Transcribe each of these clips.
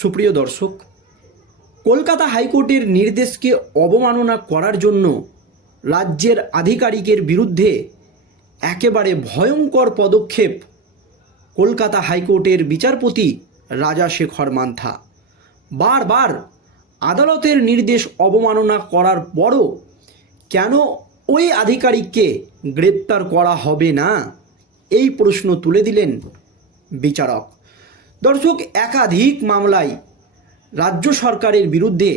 সুপ্রিয় দর্শক, কলকাতা হাইকোর্টের নির্দেশকে অবমাননা করার জন্য রাজ্যের আধিকারিকের বিরুদ্ধে একেবারে ভয়ঙ্কর পদক্ষেপ কলকাতা হাইকোর্টের বিচারপতি রাজা শেখর মান্থা। বারবার আদালতের নির্দেশ অবমাননা করার পরও কেন ওই আধিকারিককে গ্রেপ্তার করা হবে না? এই প্রশ্ন তুলে দিলেন বিচারক। দর্শক, একাধিক মামলায় রাজ্য সরকারের বিরুদ্ধে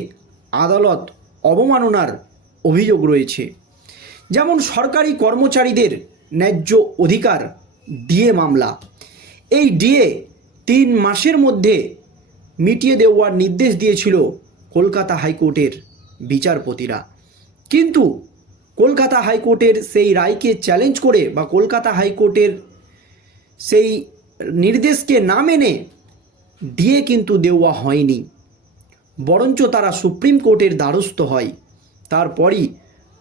আদালত অবমাননার অভিযোগ রয়েছে। যেমন সরকারি কর্মচারীদের ন্যায্য অধিকার ডিএ মামলা। এই ডিএ তিন মাসের মধ্যে মিটিয়ে দেওয়ার নির্দেশ দিয়েছিল কলকাতা হাইকোর্টের বিচারপতিরা। কিন্তু কলকাতা হাইকোর্টের সেই রায়কে চ্যালেঞ্জ করে বা কলকাতা হাইকোর্টের সেই নির্দেশকে না মেনে ডিএ কিন্তু দেওয়া হয়নি। বরঞ্চ তারা সুপ্রিম কোর্টের দ্বারস্থ হয়। তারপরই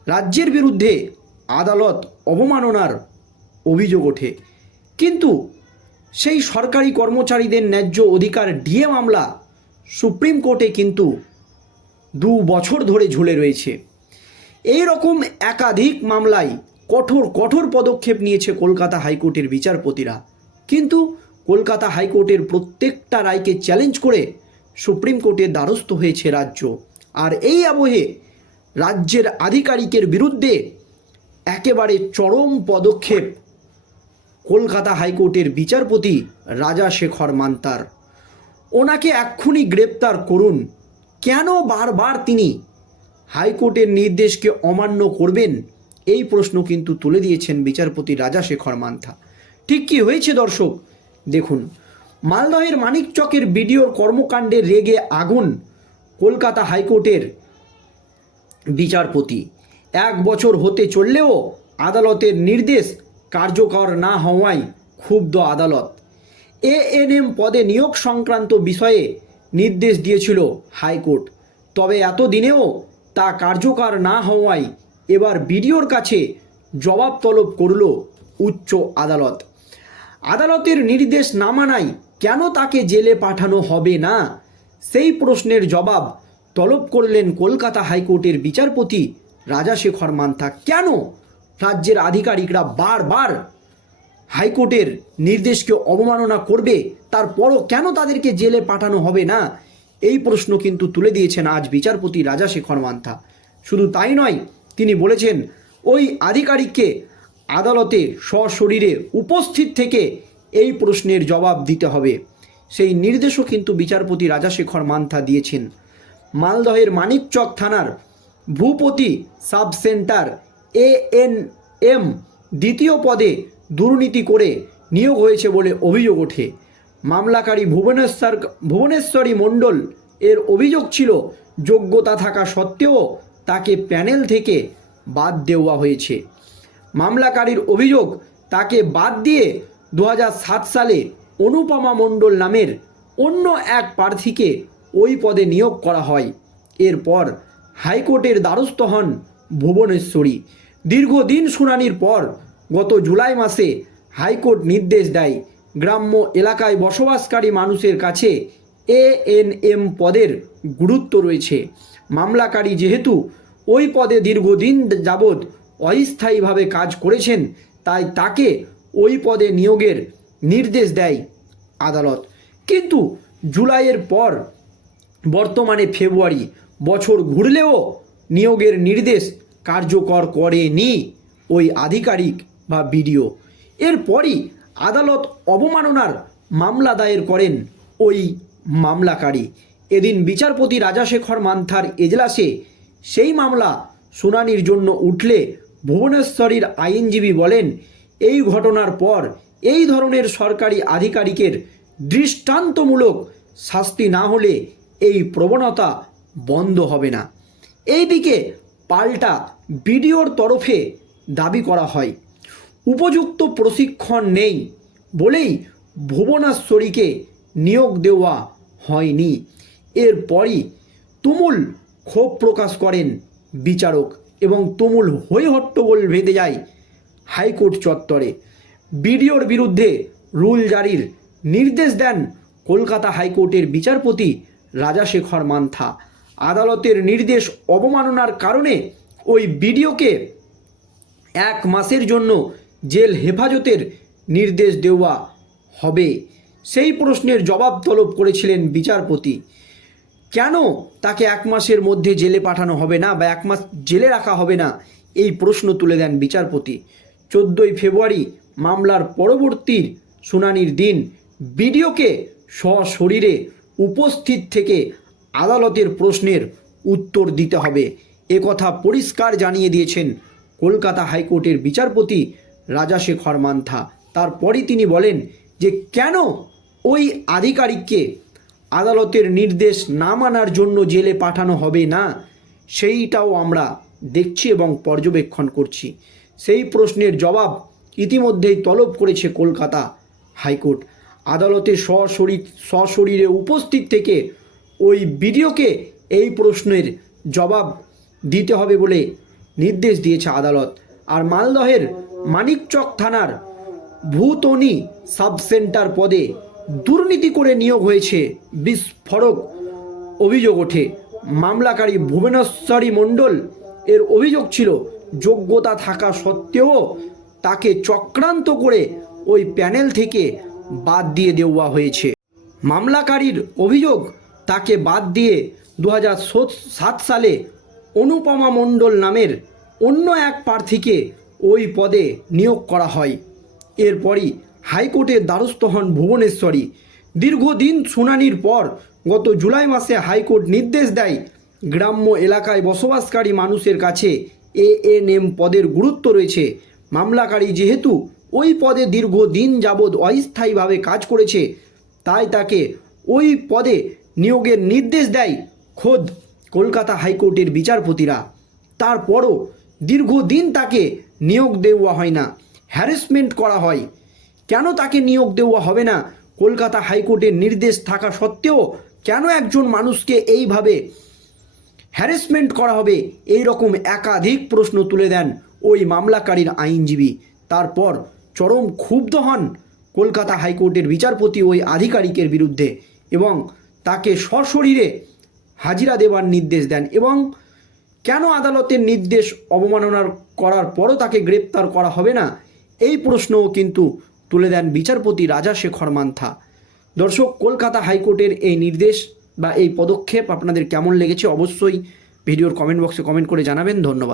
রাজ্যের বিরুদ্ধে আদালত অবমাননার অভিযোগ ওঠে। কিন্তু সেই সরকারি কর্মচারীদের ন্যায্য অধিকার ডিএ মামলা সুপ্রিম কোর্টে কিন্তু দু বছর ধরে ঝুলে রয়েছে। এই রকম একাধিক মামলায় কঠোর কঠোর পদক্ষেপ নিয়েছে কলকাতা হাইকোর্টের বিচারপতিরা। কিন্তু কলকাতা হাইকোর্টের প্রত্যেকটা রায়কে চ্যালেঞ্জ করে সুপ্রিম কোর্টের দ্বারস্থ হয়েছে রাজ্য। আর এই আবহে রাজ্যের আধিকারিকের বিরুদ্ধে একেবারে চরম পদক্ষেপ কলকাতা হাইকোর্টের বিচারপতি রাজা শেখর মান্তার। ওনাকে এক্ষুনি গ্রেপ্তার করুন। কেন বারবার তিনি হাইকোর্টের নির্দেশকে অমান্য করবেন? এই প্রশ্ন কিন্তু তুলে দিয়েছেন বিচারপতি রাজা শেখর মান্থা ঠিক কি হয়েছে, দর্শক? দেখুন, মালদহের মানিকচকের বিডিওর কর্মকাণ্ডে রেগে আগুন কলকাতা হাইকোর্টের বিচারপতি। এক বছর হতে চললেও আদালতের নির্দেশ কার্যকর না হওয়ায় ক্ষুব্ধ আদালত। এএনএম পদে নিয়োগ সংক্রান্ত বিষয়ে নির্দেশ দিয়েছিল হাইকোর্ট। তবে এতদিনেও তা কার্যকর না হওয়ায় এবার বিডিওর কাছে জবাব তলব করল উচ্চ আদালত। আদালতের নির্দেশ না মানায় কেন তাকে জেলে পাঠানো হবে না? সেই প্রশ্নের জবাব তলব করলেন কলকাতা হাইকোর্টের বিচারপতি রাজাশেখর মান্থা। কেন? রাজ্যের আধিকারিকরা বারবার হাইকোর্টের নির্দেশকে অবমাননা করবে, তারপরও কেন তাদেরকে জেলে পাঠানো হবে না? এই প্রশ্ন কিন্তু তুলে দিয়েছেন আজ বিচারপতি রাজাশেখর মান্থা। শুধু তাই নয়, তিনি বলেছেন, ওই আধিকারিককে আদালতে সশরীরে উপস্থিত থেকে এই প্রশ্নের জবাব দিতে হবে। সেই নির্দেশও কিন্তু বিচারপতি রাজাশেখর মান্থা দিয়েছেন। মালদহের মানিকচক থানার Bhupati sub centre A N M দ্বিতীয় পদে দুর্নীতি করে নিয়োগ হয়েছে বলে অভিযোগ ওঠে। মামলাকারী ভুবনেশ্বর ভুবনেশ্বরী মণ্ডল এর অভিযোগ ছিল, যোগ্যতা থাকা সত্ত্বেও তাকে প্যানেল থেকে বাদ দেওয়া হয়েছে। মামলাকারীর অভিযোগ তাকে বাদ দিয়ে দু হাজার সাত সালে অনুপমা মণ্ডল নামের অন্য এক প্রার্থীকে ওই পদে নিয়োগ করা হয়। এরপর হাইকোর্টের দ্বারস্থ হন ভুবনেশ্বরী। দীর্ঘদিন শুনানির পর গত জুলাই মাসে হাইকোর্ট নির্দেশ দেয়, গ্রাম্য এলাকায় বসবাসকারী মানুষের কাছে এ এন এম পদের গুরুত্ব রয়েছে। মামলাকারী যেহেতু ওই পদে দীর্ঘদিন যাবৎ অস্থায়ীভাবে কাজ করেছেন, তাই তাকে ওই পদে নিয়োগের নির্দেশ দেয় আদালত। কিন্তু জুলাইয়ের পর বর্তমানে ফেব্রুয়ারি বছর ঘুরলেও নিয়োগের নির্দেশ কার্যকর করেনি ওই আধিকারিক বা বিডিও। এরপরই আদালত অবমাননার মামলা দায়ের করেন ওই মামলাকারী। এদিন বিচারপতি রাজাশেখর মান্থার এজলাসে সেই মামলা শুনানির জন্য উঠলে ভুবনেশ্বরীর আইনজীবী বলেন, এই ঘটনার পর এই ধরনের সরকারি আধিকারিকের দৃষ্টান্তমূলক শাস্তি না হলে এই প্রবণতা বন্ধ হবে না। এইদিকে পাল্টা বিডিওর তরফে দাবি করা হয়, উপযুক্ত প্রশিক্ষণ নেই বলেই ভুবনেশ্বরীকে নিয়োগ দেওয়া হয়নি। এরপরই তুমুল ক্ষোভ প্রকাশ করেন বিচারক। এবং তুমুল হই হট্টগোল ভেদে যায় হাইকোর্ট চত্বরে। বিডিওর বিরুদ্ধে রুল জারির নির্দেশ দেন কলকাতা হাইকোর্টের বিচারপতি রাজাশেখর মান্থা। আদালতের নির্দেশ অবমাননার কারণে ওই বিডিওকে এক মাসের জন্য জেল হেফাজতের নির্দেশ দেওয়া হবে। সেই প্রশ্নের জবাব তলব করেছিলেন বিচারপতি। কেন তাকে এক মাসের মধ্যে জেলে পাঠানো হবে না বা এক মাস জেলে রাখা হবে না? এই প্রশ্ন তুলে দেন বিচারপতি। চোদ্দোই ফেব্রুয়ারি মামলার পরবর্তীর শুনানির দিন বিডিওকে সশরীরে উপস্থিত থেকে আদালতের প্রশ্নের উত্তর দিতে হবে। একথা পরিষ্কার জানিয়ে দিয়েছেন কলকাতা হাইকোর্টের বিচারপতি রাজাশেখর মান্থা। তারপরই তিনি বলেন যে কেন ওই আধিকারিককে আদালতের নির্দেশ না মানার জন্য জেলে পাঠানো হবে না, সেইটাও আমরা দেখছি এবং পর্যবেক্ষণ করছি। সেই প্রশ্নের জবাব ইতিমধ্যেই তলব করেছে কলকাতা হাইকোর্ট। আদালতে সশরী সশরীরে উপস্থিত থেকে ওই ভিডিওকে এই প্রশ্নের জবাব দিতে হবে বলে নির্দেশ দিয়েছে আদালত। আর মালদহের মানিকচক থানার ভূতনি সাব সেন্টার পদে দুর্নীতি করে নিয়োগ হয়েছে, বিস্ফোরক অভিযোগ ওঠে। মামলাকারী ভুবনেশ্বরী মণ্ডল এর অভিযোগ ছিল, যোগ্যতা থাকা সত্ত্বেও তাকে চক্রান্ত করে ওই প্যানেল থেকে বাদ দিয়ে দেওয়া হয়েছে। মামলাকারীর অভিযোগ, তাকে বাদ দিয়ে দু সালে অনুপমা মণ্ডল নামের অন্য এক প্রার্থীকে ওই পদে নিয়োগ করা হয়। এরপরই হাইকোর্টের দ্বারস্থ হন ভুবনেশ্বরী। দীর্ঘদিন শুনানির পর গত জুলাই মাসে হাইকোর্ট নির্দেশ দেয়, গ্রাম্য এলাকায় বসবাসকারী মানুষের কাছে এ এন এম পদের গুরুত্ব রয়েছে। মামলাকারী যেহেতু ওই পদে দীর্ঘদিন যাবৎ অস্থায়ীভাবে কাজ করেছে, তাই তাকে ওই পদে নিয়োগের নির্দেশ দেয় খোদ কলকাতা হাইকোর্টের বিচারপতিরা। তারপরও দীর্ঘদিন তাকে নিয়োগ দেওয়া হয় না, হ্যারাসমেন্ট করা হয়। কেন তাকে নিয়োগ দেওয়া হবে না? কলকাতা হাইকোর্টের নির্দেশ থাকা সত্ত্বেও কেন একজন মানুষকে এইভাবে হ্যারাসমেন্ট করা হবে? এই রকম একাধিক প্রশ্ন তুলে দেন ওই মামলাকারীর আইনজীবী। তারপর চরম ক্ষুব্ধ হন কলকাতা হাইকোর্টের বিচারপতি ওই আধিকারিকের বিরুদ্ধে এবং তাকে সশরীরে হাজিরা দেওয়ার নির্দেশ দেন এবং কেন আদালতের নির্দেশ অবমাননার করার পরও তাকে গ্রেপ্তার করা হবে না? এই প্রশ্নও কিন্তু তুলে দেন বিচারপতি রাজা শেখর মান্থা। দর্শক, কলকাতা হাইকোর্টের এই নির্দেশ বা এই পদক্ষেপ আপনাদের কেমন লেগেছে অবশ্যই ভিডিওর কমেন্ট বক্সে কমেন্ট করে জানাবেন। ধন্যবাদ।